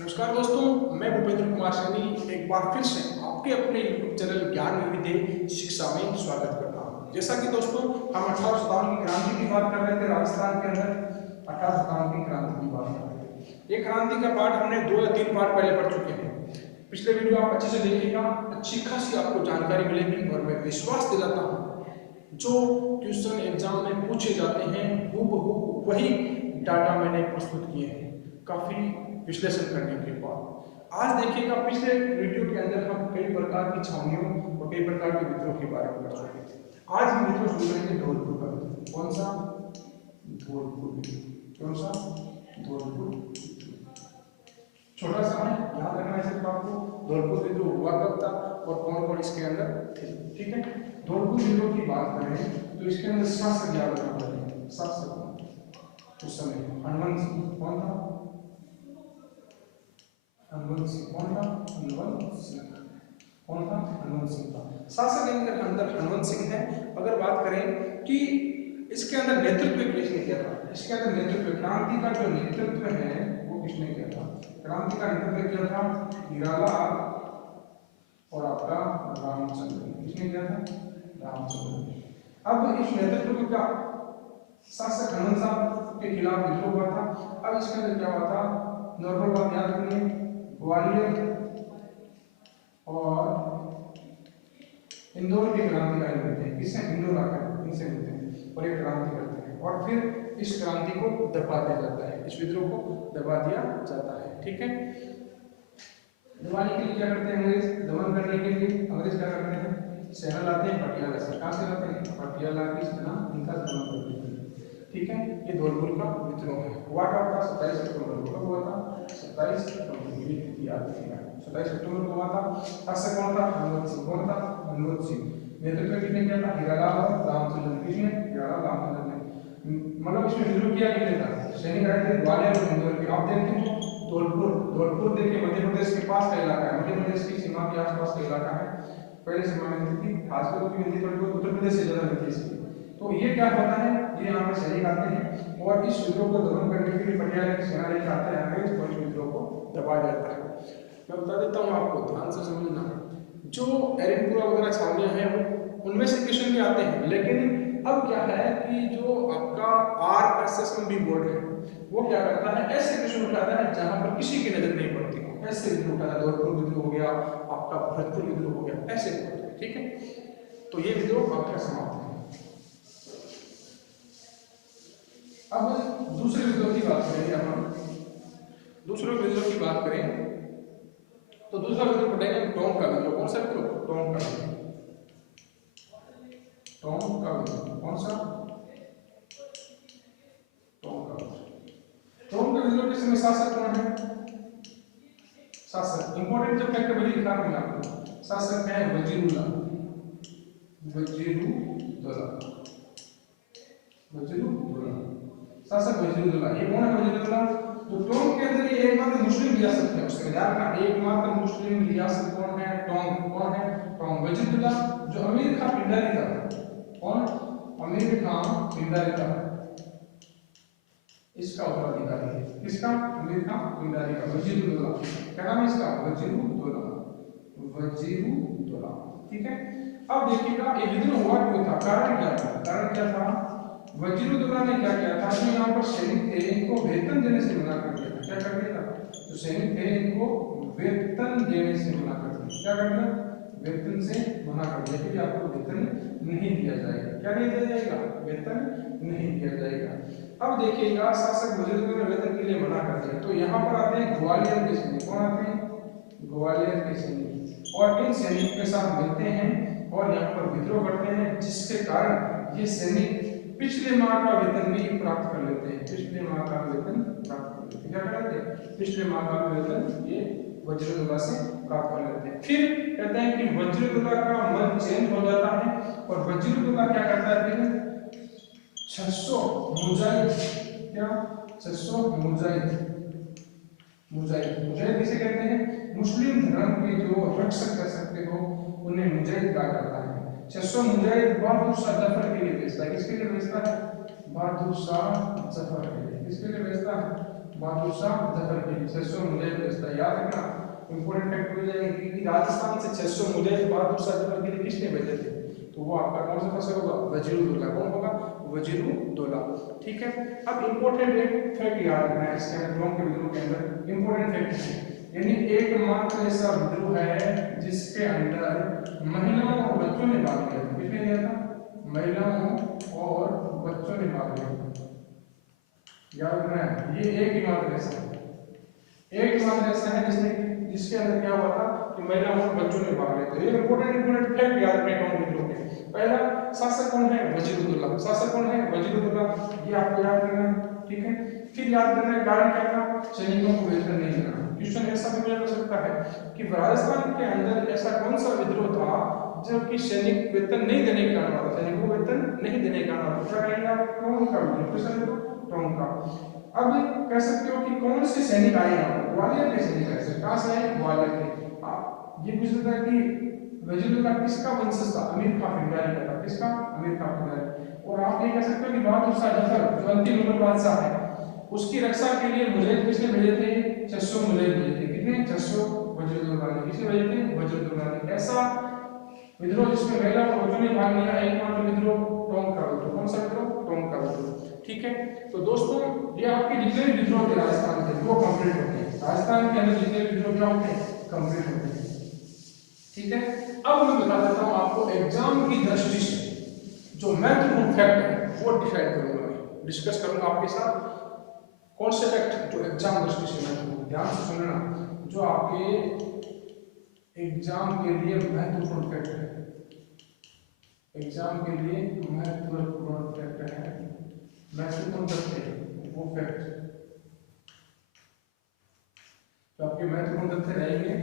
नमस्कार दोस्तों, मैं भूपेंद्र कुमार सैनी एक बार फिर से आपके अपने YouTube चैनल ज्ञान विविधे शिक्षा में स्वागत करता हूं। जैसा कि दोस्तों हम 1857 की क्रांति की बात कर रहे थे राजस्थान के अंदर 1857 की क्रांति की बात कर रहे थे। ये क्रांति का पाठ हमने 2 या 3 पार्ट पहले पढ़ चुके हैं। पिछले वीडियो आप अच्छे से देखिएगा, अच्छी खासी आपको जानकारी मिलेगी और मैं विश्वास दिलाता हूँ जो ट्यूशन एग्जाम में पूछे जाते हैं हूबहू वही डाटा मैंने प्रस्तुत किए हैं काफी विश्लेषण करने के बाद। आज देखिएगा, पिछले वीडियो के अंदर हम कई प्रकार की छावनियों और कई प्रकार के विद्रोह के बारे में पढ़ चुके थे। आज हम विद्रोह शुरू करेंगे धौलपुर का विद्रोह। कौन सा? धौलपुर विद्रोह। कौन सा? धौलपुर। छोटा सा है, याद रखना है सिर्फ आपको। धौलपुर विद्रोह हुआ कब था और कौन कौन इसके अंदर थे, ठीक है। धौलपुर विद्रोह की बात करें तो इसके अंदर शासक याद रखना पड़ेगा। शासक उस समय हनुमंत सिंह। कौन था? हनुमंत सिंह। कौन था? हनुमंत सिंह। कौन था? हनुमंत सिंह था। शासक के अंदर हनुमंत सिंह है। अगर बात करें कि इसके अंदर नेतृत्व किसने किया था, इसके अंदर नेतृत्व क्रांति का जो नेतृत्व है वो किसने किया था? क्रांति का नेतृत्व किया था निराला और आपका रामचंद्र। किसने किया था? रामचंद्र। अब इस नेतृत्व का शासक हनुमंत साहब के खिलाफ विद्रोह हुआ था। अब इसके अंदर क्या हुआ था? नॉर्मल बात याद रखिए, ग्वालियर और इंदौर की क्रांतिकारी मिलते हैं। किससे? इंदौर आकर इनसे मिलते हैं और एक क्रांति करते हैं और फिर इस क्रांति को दबा दिया जाता है, इस विद्रोह को दबा दिया जाता है, ठीक है। दबाने के लिए क्या करते हैं अंग्रेज? दमन करने के लिए अंग्रेज क्या करते हैं? सेना लाते हैं पटियाला से। कहाँ से लाते हैं? पटियाला की सेना इनका दमन करती है, ठीक है। ये धौलपुर का विद्रोह है। हुआ कब था? 27 अक्टूबर को। कब हुआ था? 27 अक्टूबर की तिथि याद रखिएगा। 27 अक्टूबर को हुआ था। शासक कौन था? हनुमंत सिंह। कौन था? हनुमंत सिंह। नेतृत्व किसने किया था? हीरालाल और रामचंद्र। किसने? हीरालाल रामचंद्र ने। मतलब इसमें विद्रोह किया किसने था? सैनिक आए थे ग्वालियर और इंदौर के। आप देखते हो धौलपुर देखिए मध्य प्रदेश के पास का इलाका है, मध्य प्रदेश की सीमा के आसपास का इलाका है। पहले सीमा में थी, खासकर की मिलती पड़ी उत्तर प्रदेश से ज्यादा मिलती है। तो ये क्या होता है, ये यहाँ पे सैनिक आते हैं और इस विद्रोह को दमन करने के लिए पटियाला की सेना लेकर आते हैं अंग्रेज और इस विद्रोह को दबा जाता है। मैं बता देता हूँ आपको, ध्यान से समझना। जो एरनपुरा वगैरह छावनियां हैं वो उनमें से क्वेश्चन भी आते हैं, लेकिन अब क्या है कि जो आपका RSSB बोर्ड है वो क्या करता है, ऐसे क्वेश्चन उठाता है जहां पर किसी की नजर नहीं पड़ती हो। ऐसे विद्रोह उठाता है, धौलपुर विद्रोह हो गया, आपका भरतपुर विद्रोह हो गया, ऐसे होते हैं, ठीक है। तो ये विद्रोह आपका समाप्त है। अब दूसरे विद्रोह की बात करेंगे। हम दूसरे विद्रोह की बात करें तो दूसरा विद्रोह पढ़ेंगे टोंक का विद्रोह। कौन सा विद्रोह? टोंक का विद्रोह। टोंक का विद्रोह। कौन सा? टोंक का विद्रोह। टोंक का विद्रोह के समय शासक कौन है? शासक इंपॉर्टेंट जो फैक्ट वही लिखा हूं आपको। शासक है वजीरुल्लाह। शासक वजीरुल्लाह। ये कौन है वजीरुल्लाह? तो टोंक के अंदर ये एकमात्र मुस्लिम रियासत है। उसके याद रखना, एकमात्र मुस्लिम रियासत कौन है? टोंक। कौन है? टोंक। वजीरुल्लाह जो अमीर खां पिंडारी था। कौन? अमीर खां पिंडारी था, इसका उत्तराधिकारी है। किसका? अमीर खां पिंडारी का। वजीरुद्दौला। क्या नाम है इसका? वजीरुद्दौला। वजीरुद्दौला, ठीक है। अब देखिएगा ये विद्रोह हुआ क्यों था, कारण क्या था? कारण क्या था? वजीरुद्दौला ने क्या किया था, जो यहाँ पर सैनिक थे इनको वेतन देने से मना कर दिया था। क्या कर दिया था? जो सैनिक थे इनको वेतन देने से मना कर दिया। क्या कर दिया? वेतन से मना कर दिया कि आपको वेतन नहीं दिया जाएगा। क्या नहीं दिया जाएगा? वेतन नहीं दिया जाएगा। अब देखिएगा शासक वजीरुद्दौला ने वेतन के लिए मना कर दिया। तो यहाँ पर आते हैं ग्वालियर के सैनिक। कौन आते हैं? ग्वालियर के सैनिक। और इन सैनिक के साथ मिलते हैं और यहाँ पर विद्रोह करते हैं, जिसके कारण ये सैनिक पिछले माह का वेतन भी प्राप्त कर लेते हैं। पिछले माह का वेतन प्राप्त कर लेते हैं। क्या कर लेते हैं? पिछले माह का वेतन ये वजीरुद्दौला से प्राप्त कर लेते हैं। फिर कहते हैं कि वजीरुद्दौला का मन चेंज हो जाता है और वजीरुद्दौला क्या करता है? फिर 600 मुजाहिद, क्या 600 मुजाहिद किसे कहते हैं? मुस्लिम धर्म के जो रक्षक कर सकते हो उन्हें मुजाहिद कहा जाता है। 600 मुजाहिद बहादुर शाह जफर के लिए भेजता है। किसके लिए भेजता है? बहादुर शाह जफर के लिए। किसके लिए भेजता है? बहादुर शाह जफर के 600 मुजाहिद भेजता है। याद रखना, इंपॉर्टेंट फैक्ट हो जाएगा कि राजस्थान से 600 मुजाहिद बहादुर शाह जफर के लिए किसने भेजे थे, तो वो आपका कौन सा फसल होगा, वजीरुद्दौला। कौन होगा, वजीरुद्दौला। ठीक है, अब इंपॉर्टेंट एक फैक्ट याद रखना है इसके अंदर, टोंक के विद्रोह के अंदर इंपॉर्टेंट फैक्ट है, यानी एकमात्र ऐसा विद्रोह है जिसके अंदर महिलाओं और बच्चों ने भाग लिया था। किसने लिया था, महिलाओं और बच्चों ने भाग लिया था। याद रखना है, ये एक ही मात्र ऐसा है, एक ही मात्र ऐसा है जिसके अंदर क्या हुआ था कि महिलाओं और बच्चों ने भाग लिया था। ये इंपॉर्टेंट फैक्ट याद रखना टोंक विद्रोह के। पहला शासक कौन है, वजीरुद्दौला। शासक कौन है, वजीरुद्दौला, ये आपको याद करना है। ठीक है, फिर याद करना है कारण क्या था, सैनिकों को वेतन नहीं देना। क्वेश्चन ऐसा भी पूछा जा सकता है कि राजस्थान के अंदर ऐसा कौन सा विद्रोह था जबकि सैनिक वेतन नहीं देने के कारण हुआ, सैनिकों को वेतन नहीं देने के कारण हुआ। क्या कहेंगे आप, टोंक का विद्रोह। क्वेश्चन तो टोंक का। अब कह सकते हो कि कौन से सैनिक आए यहाँ पर, ग्वालियर के सैनिक आए। कहाँ से आए, ग्वालियर के। आप ये पूछ सकते हैं कि वजीरुद्दौला किसका वंशज था, अमीर खां फिंगारी का था। किसका, अमीर खां फिंगारी। और आप ये कह सकते हो कि बहादुर शाह जफर जो अंतिम मुगल बादशाह है, उसकी रक्षा के लिए मुजाहिद किसने भेजे थे, 600 मुजाहिद भेजे थे। कितने, 600 वजीरुद्दौला ने। किसने भेजे थे, वजीरुद्दौला ने। ऐसा विद्रोह जिसमें महिला और बच्चों ने भाग लिया, एकमात्र विद्रोह टोंक का विद्रोह। कौन सा विद्रोह, टोंक का विद्रोह। ठीक है, तो दोस्तों ये आपके जितने भी विद्रोह थे राजस्थान के वो कंप्लीट होते हैं। राजस्थान के अंदर जितने भी विद्रोह क्या होते हैं, कंप्लीट होते हैं। ठीक है, अब मैं बता देता हूं आपको एग्जाम की दृष्टि से जो महत्वपूर्ण फैक्ट है वो डिसाइड करूंगा, मैं डिस्कस करूंगा आपके साथ। कौन से फैक्ट जो एग्जाम दृष्टि से महत्वपूर्ण, ध्यान से सुनना, जो आपके एग्जाम के लिए महत्वपूर्ण फैक्ट है, एग्जाम के लिए महत्वपूर्ण फैक्ट है, महत्वपूर्ण तथ्य है, वो फैक्ट तो आपके महत्वपूर्ण तथ्य रहेंगे,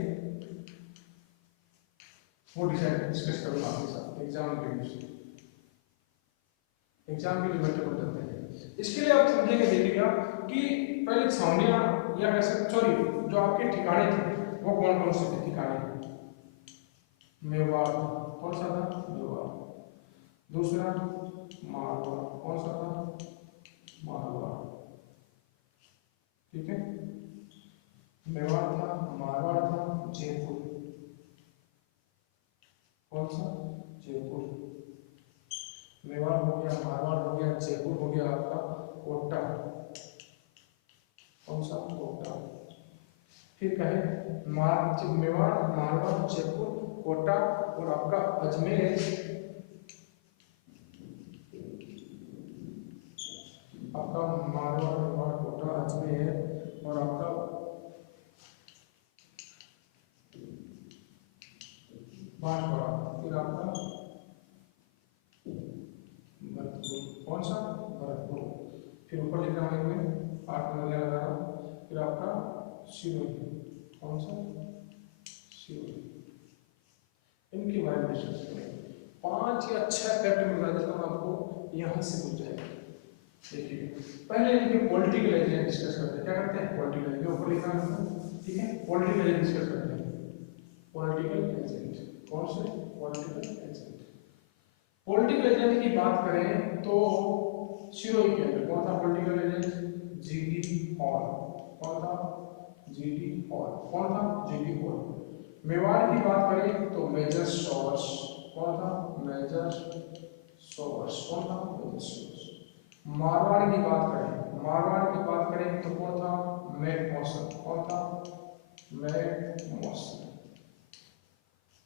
वो डिस्कस करूंगा आपके साथ एग्जाम के लिए। एग्जाम के लिए महत्वपूर्ण तथ्य है, इसके लिए आप समझेंगे, देखिएगा कि पहले छावनियां या कैसे सॉरी जो आपके ठिकाने थे वो कौन कौन से थे ठिकाने। मेवाड़, कौन सा था, मेवाड़। दूसरा मारवाड़, कौन सा था, मारवाड़। ठीक है, मेवाड़ था, मारवाड़ था, जयपुर, कौन सा, जयपुर। मेवाड़ हो गया, मारवाड़ हो गया, जयपुर हो गया, आपका कोटा, कौन सा, कोटा। फिर कहे मेवाड़, मारवाड़, जयपुर, कोटा और आपका अजमेर, आपका मारवाड़, मेवाड़, कोटा, अजमेर और आपका बांसवाड़ा, फिर आपका भरतपुर, कौन सा, भरतपुर। फिर ऊपर लिखा है मैं 8 नंबर लगा रहा हूँ, फिर आपका सिरोही, कौन सा, सिरोही। इनके बारे में डिस्कस करेंगे। 5 या 6 फैक्ट में बता देता हूँ आपको, यहाँ से पूछ जाएगा। देखिए पहले इनके पॉलिटिकल एजेंट डिस्कस करते हैं। क्या करते हैं, पॉलिटिकल एजेंट, ऊपर लिखा है। ठीक है, पॉलिटिकल एजेंट डिस्कस करते हैं। पॉलिटिकल एजेंट, कौन से, पॉलिटिकल एजेंट। पॉलिटिकल एजेंट की बात करें तो सिरोही के अंदर कौन था पॉलिटिकल एजेंट, जीडी हॉल। कौन था, जीडी हॉल। कौन था, जीडी हॉल। मेवाड़ की बात करें तो मेजर सोवर्स। कौन था, मेजर सोवर्स। कौन था, मेजर सोवर्स। मारवाड़ की बात करें, मारवाड़ की बात करें तो कौन था, मैक मौसन। कौन था, मैक मौसन।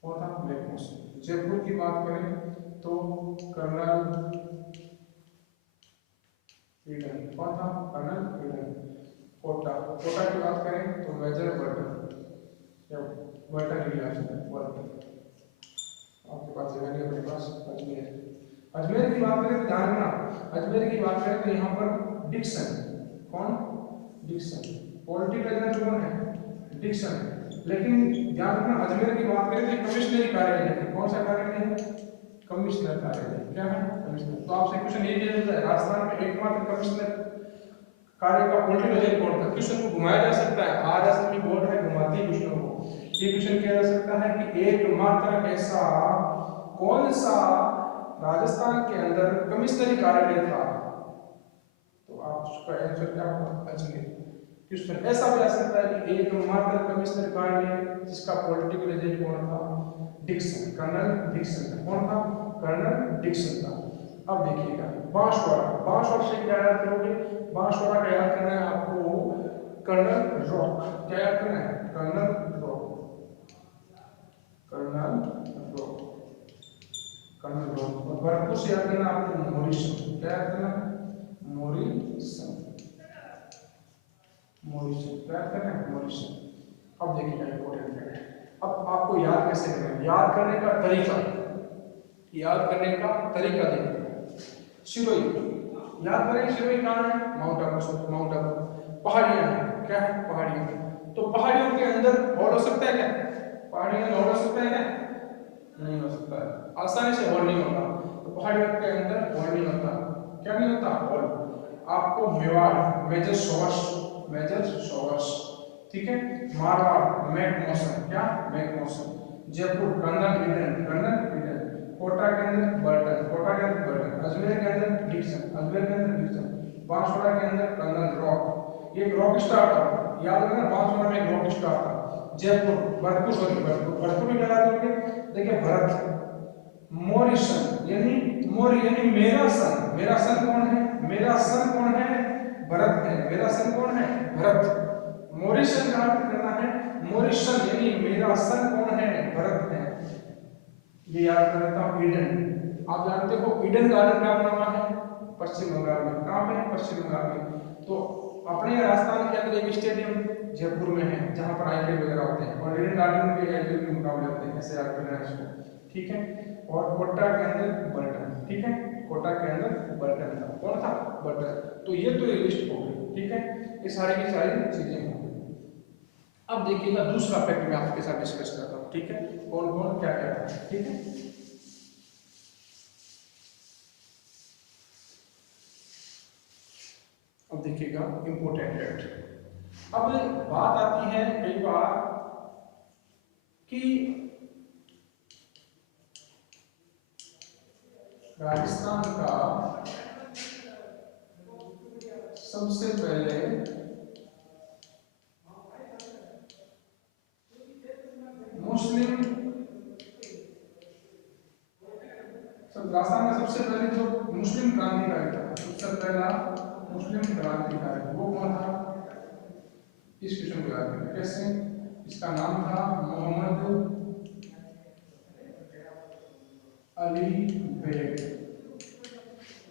कौन था, मैक मौसन। जयपुर की बात करें तो कर्नल ईडन। कौन था, कर्नल ईडन। कोटा, कोटा की बात करें तो मेजर बर्टन या बर्टन इलियास बर्टन। आपके पास जगह नहीं, अपने पास अजमेर। अजमेर की बात करें तो ध्यान रखना, अजमेर की बात करें तो यहाँ पर डिक्सन। कौन, डिक्सन। पॉलिटिकल एजेंट कौन है, डिक्सन है। लेकिन ध्यान रखना अजमेर की बात करें तो कमिश्नरी कार्यालय है। कौन सा कार्यालय है, कमिश्नर कार्यालय। क्या है, कमिश्नर। तो आपसे क्वेश्चन ये किया जाता है, राजस्थान में एकमात्र कमिश्नर कार्य का पॉलिटिकल एजेंट कौन था। क्वेश्चन को घुमाया जा सकता है, आज असेंबली बोर्ड है घुमाती है क्वेश्चन को। ये क्वेश्चन किया जा सकता है कि एकमात्र ऐसा कौन सा राजस्थान के अंदर कमिश्नरी कार्यालय था, तो आप उसका आंसर क्या होगा, अजमेर। क्वेश्चन ऐसा भी आ सकता है कि एक मात्र कमिश्नर कार्य जिसका पॉलिटिकल एजेंट कौन था, डिक्सन, कर्नल डिक्सन था। कौन था? कर्नल डिक्सन था। अब देखिएगा बांसवाड़ा, बांसवाड़ा से क्या याद करोगे? बांसवाड़ा का याद करना है आपको कर्नल रॉक। क्या याद करना है? Colonel Rock, colonel Rock, colonel Rock. और भरतपुर से याद करना आपको मॉरिसन। क्या याद करना है? Morrison, Morrison. क्या याद करना है? मॉरिसन। अब देखिएगा इंपॉर्टेंट है, अब आपको याद कैसे करना है, याद करने का तरीका, याद करने का तरीका देखिए। सिरोही याद करें, सिरोही कहाँ है? Mount Abu, mount Abu. पहाड़ियाँ हैं, क्या है? पहाड़ियाँ। तो पहाड़ियों के अंदर हॉल हो सकता है क्या? पहाड़ियों में हॉल हो सकता है क्या? नहीं हो सकता है, आसानी से हॉल नहीं होता। तो पहाड़ियों के अंदर हॉल नहीं होता। क्या नहीं होता? हॉल। आपको Mewar, major Sowers, major Sowers, ठीक है। Marwar, Mack Mason. क्या? Mack Mason. Jaipur, colonel Eden, colonel Eden. Kota के अंदर बर्टन, कोटा के अंदर बर्टन। अजमेर के अंदर डिक्सन, अजमेर के अंदर डिक्सन। बांसवाड़ा के अंदर कर्नल रॉक, ये रॉक स्टार था, याद रखना। बांसवाड़ा में एक रॉक स्टार था। जयपुर, भरतपुर, सॉरी भरतपुर, भरतपुर में क्या याद रखोगे? देखिए भरत। मॉरिसन यानी मोर यानी मेरा सन, मेरा सन कौन है? मेरा सन कौन है? भरत है। मेरा सन कौन है? भरत। मॉरिसन का अर्थ करना है, मॉरिसन यानी मेरा सन कौन है? भरत है। ये याद करता हूँ ईडन। आप जानते हो ईडन गार्डन क्या बना है? पश्चिम बंगाल में। कहाँ पे? पश्चिम बंगाल में। तो अपने राजस्थान के अंदर एक स्टेडियम जयपुर में है जहाँ पर आईपीएल वगैरह होते हैं, और ईडन गार्डन में भी आईपीएल के मुकाबले होते हैं। ऐसे याद करना है इसको, ठीक है। और कोटा के अंदर बर्टन, ठीक है। कोटा के अंदर बर्टन था। कौन था? बर्टन। तो ये तो ये लिस्ट हो गई, ठीक है। ये सारी की सारी चीजें हो गई। अब देखिएगा दूसरा फैक्ट मैं आपके साथ डिस्कस करता हूँ, ठीक है। कौन कौन क्या क्या है, ठीक है। अब देखिएगा इंपोर्टेंट फैक्ट। अब बात आती है कई बार कि राजस्थान का सबसे पहले मुस्लिम, राजस्थान का सबसे पहले जो मुस्लिम क्रांतिकारी था, सबसे पहला मुस्लिम क्रांतिकारी वो कौन था? इस क्वेश्चन को याद करें कैसे। इसका नाम था मोहम्मद अली बेग।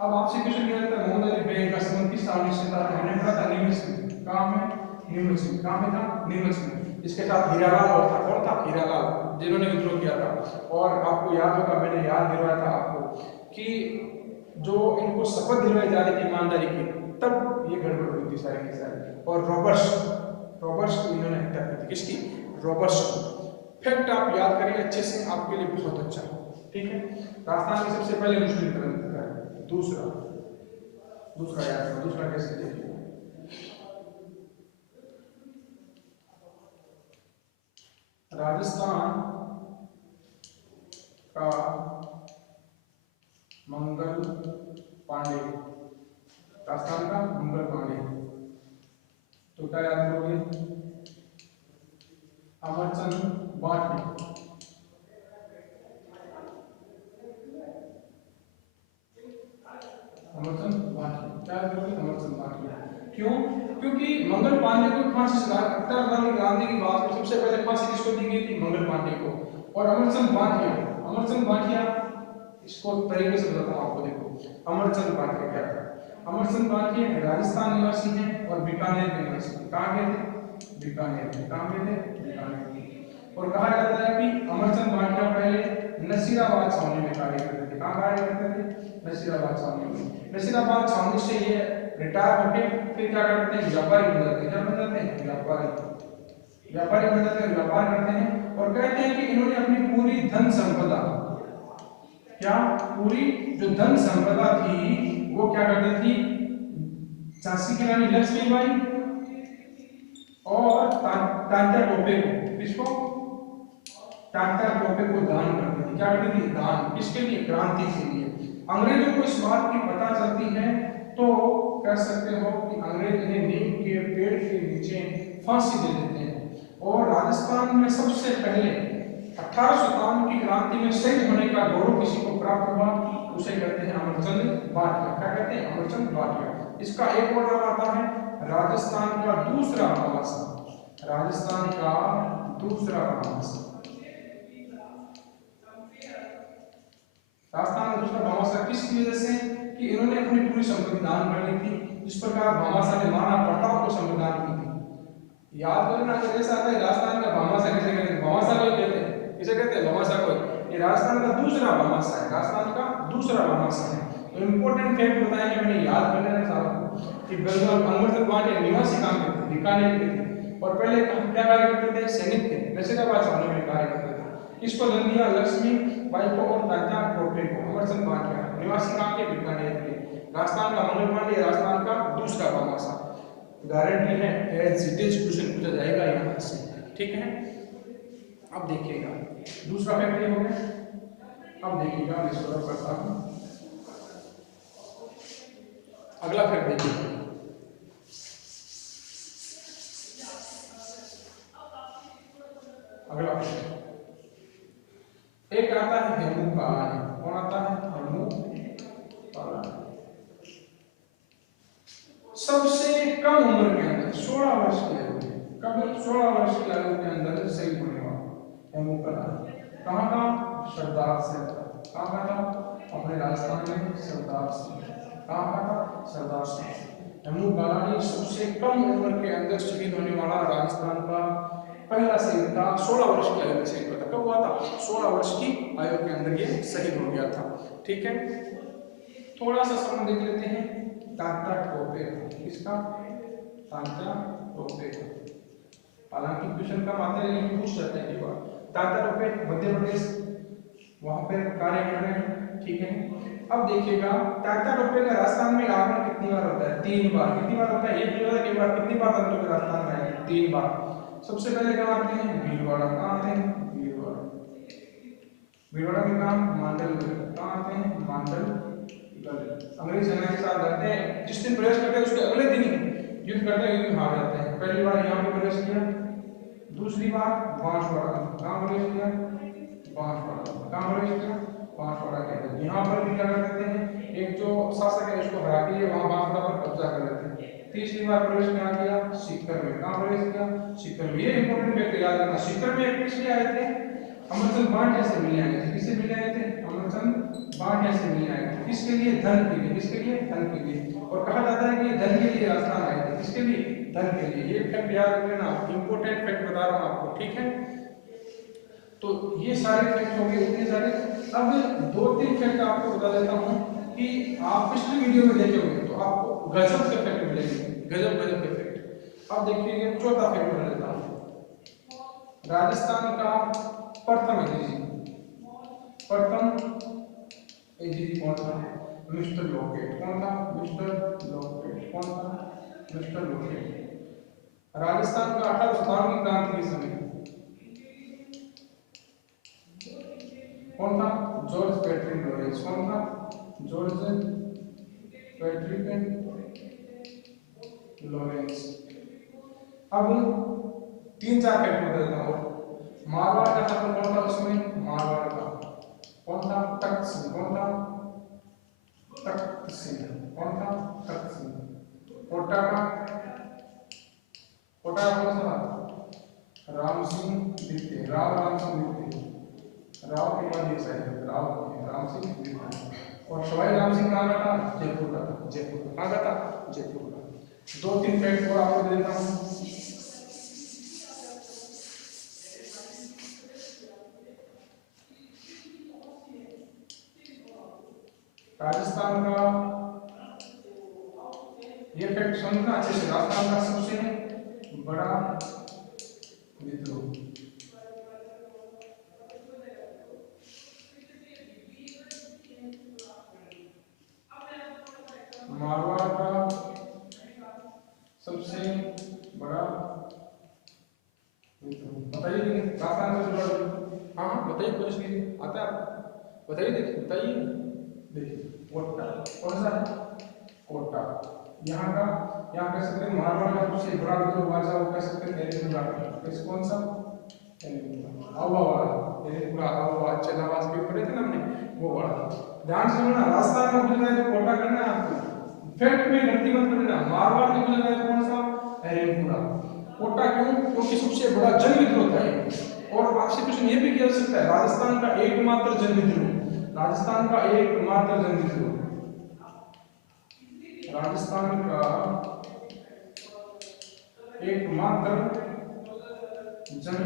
अब आपसे क्वेश्चन किया जाता है मोहम्मद अली बेग का संबंध किस साल से था? हमने पढ़ा था नीमच में। कहाँ में? नीमच में। कहाँ में था? नीमच में। इसके साथ हीरालाल और था। कौन था? हीरालाल, जिन्होंने विद्रोह किया था। और आपको याद होगा, मैंने याद दिलवाया था आपको कि जो इनको शपथ दिलवाई जा रही थी ईमानदारी की, तब ये गड़बड़ हुई थी सारी की सारी। और रॉबर्ट्स, रॉबर्ट्स को इन्होंने हत्या की थी। किसकी? रॉबर्ट्स को। फैक्ट आप याद करिए अच्छे से, आपके लिए बहुत अच्छा है, ठीक है। राजस्थान के सबसे पहले मुस्लिम क्रांतिकारी। दूसरा, दूसरा याद करो, दूसरा कैसे देखिए। राजस्थान का मंगल पांडे, राजस्थान का मंगल पांडे। तो क्या याद करोगे? अमरचंद बाटली, अमरचंद बाटली। क्या याद करोगे? अमरचंद बाटली। क्यों? क्योंकि मंगल पांडे को फांसी से गांधी की बात में सबसे पहले फांसी किसको दी गई थी? मंगल पांडे को। और अमरचंद बाटिया, अमरचंद बाटिया, इसको तरीके से बताता हूं आपको। देखो अमरचंद बाटिया क्या था। अमरचंद बाटिया राजस्थान निवासी हैं और बीकानेर के निवासी। कहाँ के थे? बीकानेर। कहाँ के थे? बीकानेर। और कहा जाता है कि अमरचंद बाटिया पहले नसीराबाद छावनी में कार्य करते थे। कहाँ कार्य करते थे? नसीराबाद छावनी में। नसीराबाद छावनी से ये रिटायर होके फिर क्या करते हैं? व्यापारी बन जाते हैं। क्या बन जाते हैं? व्यापारी। व्यापारी बन जाते हैं, व्यापार करते हैं। और कहते हैं कि इन्होंने अपनी पूरी धन संपदा, क्या पूरी जो धन संपदा थी वो क्या करती थी? झांसी की रानी लक्ष्मीबाई और तात्या टोपे को, किसको? तात्या टोपे को दान करती थी। क्या करती थी? दान। किसके लिए? क्रांति के लिए। अंग्रेजों को इस बात की पता चलती है तो कह सकते हो कि अंग्रेज इन्हें नीम के पेड़ के नीचे फांसी दे देते हैं। और राजस्थान में सबसे पहले 1857 की क्रांति में शहीद होने का गौरव किसी को प्राप्त हुआ, उसे कहते हैं अमरचंद भाटिया। क्या कहते हैं? अमरचंद भाटिया। इसका एक और नाम आता है राजस्थान का दूसरा भामाशाह। राजस्थान का दूसरा भामाशाह। राजस्थान का दूसरा भामाशाह किस वजह से? कि इन्होंने अपनी पूरी संपत्ति दान कर ली थी। जिस प्रकार भामाशाह ने महाराणा प्रताप को संविधान की थी। याद करना, अगर ऐसा आता है राजस्थान का भामाशाह कैसे कहते हैं? भामाशाह को कहते हैं, किसे कहते हैं? भामाशाह को। ये राजस्थान का दूसरा भामाशाह है, राजस्थान का दूसरा भामाशाह है। तो इंपॉर्टेंट फैक्ट बताएंगे, मैंने याद कर लेना चाहता कि बेंगल अमरचंद भाटिया निवासी काम करते थे, बीकानेर के थे, और पहले क्या कार्य करते थे? सैनिक थे, नशीदाबाद छावनी में कार्य करते थे। इसको जन्म दिया लक्ष्मी बाई को और तात्या टोपे को। अमरचंद भाटिया निवासी काम के, बीकानेर के। राजस्थान का मंगल पांडे राजस्थान का दूसरा भामाशाह। गारंटी है एज इट इज क्वेश्चन पूछा जाएगा यहाँ से, ठीक है। अब देखिएगा दूसरा फैक्ट ये हो गया। अब देखिएगा मैं सॉल्व करता हूँ। अगला फैक्ट देखिए, अगला एक आता है हेमू कालानी। कौन आता है? हेमू कालानी। सबसे कम उम्र के अंदर 16 वर्ष की आयु में, कब? 16 वर्ष की आयु के अंदर शहीद होने वाला हेमू कालानी। कहाँ का? सरदार से। कहाँ का था? अपने राजस्थान में सरदार से। कहाँ का था? सरदार से। हेमू कालानी सबसे कम उम्र के अंदर शहीद होने वाला राजस्थान का पहला शहीद था। 16 वर्ष की आयु में शहीद हुआ था। कब हुआ था? 16 वर्ष की आयु के अंदर ये शहीद हो गया था, ठीक है। थोड़ा सा समय देख लेते हैं तात्या टोपे। किसका? तात्या टोपे। हालांकि क्वेश्चन कम आते हैं लेकिन पूछ जाते हैं एक बार। तात्या टोपे मध्य प्रदेश, वहां पर कार्य कर रहे हैं, ठीक है। अब देखिएगा तात्या टोपे का राजस्थान में आगमन कितनी बार होता है? 3 बार। कितनी बार होता है? एक बार। कितनी बार राजस्थान में आए? 3 बार। सबसे पहले कहाँ आते हैं? भीलवाड़ा। कहाँ आते हैं? भीलवाड़ा। भीलवाड़ा में काम मांडल। कहाँ आते हैं? मांडल। अंग्रेज सेना के साथ लड़ते हैं। जिस दिन प्रवेश करते हैं उसके अगले दिन युद्ध करते हैं, युद्ध हार जाते हैं। पहली बार यहाँ पे प्रवेश किया, दूसरी बार बांसवाड़ा। कहाँ प्रवेश किया? बांसवाड़ा। कहाँ प्रवेश किया? बांसवाड़ा के अंदर। यहाँ पर भी क्या करते हैं? एक जो शासक है उसको हरा के वहाँ बांसवाड़ा पर कब्जा कर लेते हैं। तीसरी बार प्रवेश कहाँ किया? सीकर में। कहाँ प्रवेश किया? सीकर में। ये इंपॉर्टेंट फैक्ट याद रखना। सीकर में किस लिए आए थे? अमरचंद भाटिया से मिलने आए थे। किससे मिलने आए थे? अमरचंद भाटिया से मिलने आए थे। किसके लिए? धन के लिए। किसके लिए? धन के लिए। और कहा जाता है कि धन के लिए राजस्थान आए थे। किसके लिए? धन के लिए। ये फैक्ट याद रख लेना, इंपॉर्टेंट फैक्ट बता रहा हूँ आपको, ठीक है। तो ये सारे फैक्ट हो गए, इतने सारे। अब 2-3 फैक्ट आपको बता देता हूँ कि आप पिछली वीडियो में देखे होंगे तो आपको गजब के फैक्ट मिलेंगे, गजब के फैक्ट। अब देखिए चौथा फैक्ट बता देता हूँ। राजस्थान का प्रथम एजीजी कौन था? Mister locate. कौन था? Mister locate. कौन था? Mister locate. राजस्थान का 1857 की क्रांति के समय कौन था? George Patrick Lawrence. कौन था? George Patrick Lawrence. अब 3-4 फैक्ट बता देता हूँ। मारवाड़ का शासन कौन था उसमें? मारवाड़ का कौन था? तख्त सिंह। कौन था? तख्त सिंह। कौन था? तख्त सिंह। कोटा का कौन सा? राम सिंह द्वितीय। राम सिंह द्वितीय। राव के बाद एक साइड राम सिंह द्वितीय। और सवाई राम सिंह कहाँ का था? जयपुर का था। जयपुर कहाँ का था? जयपुर का। 2-3 फैक्ट और आपको दे देता हूँ। राजस्थान का ये फैक्ट समझना अच्छे से। राजस्थान का सबसे बड़ा विद्रोह मारवाड़ का सबसे बड़ा विद्रोह बताइए। राजस्थान का सबसे बड़ा विद्रोह? हाँ बताइए, कोशिश कीजिए। आता है? बताइए, देखिए बताइए। देखिए कोटा। कौन सा? कोटा। यहाँ का, यहाँ कह सकते हैं मारवाड़ का सबसे बड़ा जो बाजा वो कह सकते हैं तेरेपुरा, इस कौन सा हवा वाला तेरेपुरा हवा चनावास के ऊपर थे ना हमने वो वाला। ध्यान से सुनना, राजस्थान में गुजर जाए तो कोटा करना है आपको, फैक्ट में गलती मत करना। मारवाड़ में गुजर जाए कौन सा तेरेपुरा, कोटा क्यों, क्योंकि सबसे बड़ा जन विद्रोह था ये। और आपसे क्वेश्चन ये भी किया सकता है, राजस्थान का एकमात्र जन विद्रोह, राजस्थान का एकमात्र जन विद्रोह, राजस्थान का एकमात्र जन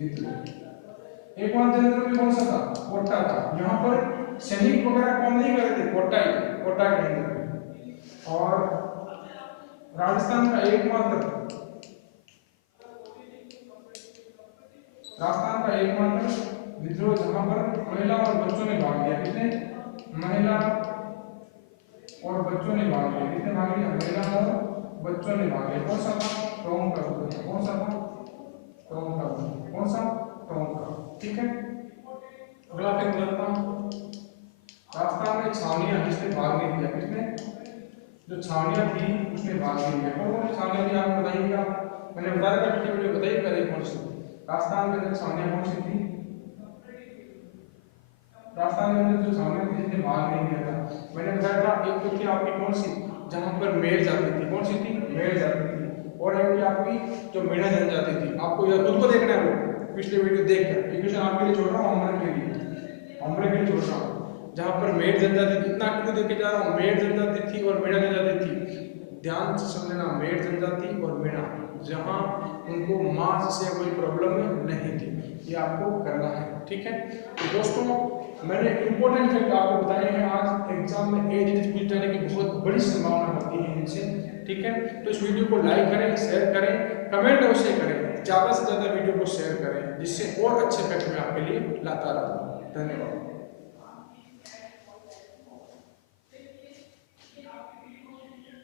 विद्रोह, एकमात्र जन विद्रोह कौन सा था, कोटा था। यहाँ पर सैनिक वगैरह कौन नहीं कर रहे थे, कोटा ही, कोटा के अंदर। और राजस्थान का एकमात्र, राजस्थान का एकमात्र विद्रोह जहां पर महिला और बच्चों ने भाग लिया, किसने, महिला और बच्चों ने भाग लिया, किसने भाग लिया, महिला और बच्चों ने भाग लिया। कौन सा था, टोंक का, कौन सा था, टोंक का, कौन सा, टोंक का। ठीक है, अगला फिर बताता हूं, राजस्थान में छावनियां जिसने भाग नहीं लिया, किसने, जो छावनियां थी उसने भाग नहीं लिया। कौन कौन सी छावनियां थी आप बताइएगा, मैंने बताया था पिछले वीडियो, बताइए पहले कौन सी राजस्थान के अंदर छावनियां कौन सी थी, राजस्थान के अंदर जो छावनियां थी जिसने भाग नहीं लिया था, मैंने बताया था एक तो थी आपकी कौन सी, जहां पर मेड़ जाती थी, कौन सी थी, मेड़ जाती थी। और एक थी आपकी जो मेढ़ा जन जाती थी, आपको यह खुद को देखना है, वो पिछले वीडियो देखकर, ये क्वेश्चन आपके लिए छोड़ रहा हूं, होमवर्क के लिए, होमवर्क के लिए छोड़ रहा हूं। जहां पर मेड़ जन जाती थी, इतना क्यों देखे जा रहा हूं, मेड़ जन जाती थी और मेढ़ा जन जाती थी, ध्यान से सुन लेना, मेड़ जन जाती और मेढ़ा, जहां उनको मांस से कोई प्रॉब्लम नहीं थी, ये आपको करना है। ठीक है, तो दोस्तों मैंने इंपॉर्टेंट फैक्ट आपको बताए हैं, आज एग्जाम में एज पूछ जाने की बहुत बड़ी संभावना होती है इनसे। ठीक है, तो इस वीडियो को लाइक करें, शेयर करें, कमेंट अवश्य करें, ज़्यादा से ज़्यादा वीडियो को शेयर करें, जिससे और अच्छे फैक्ट मैं आपके लिए लाता रहूँ। धन्यवाद।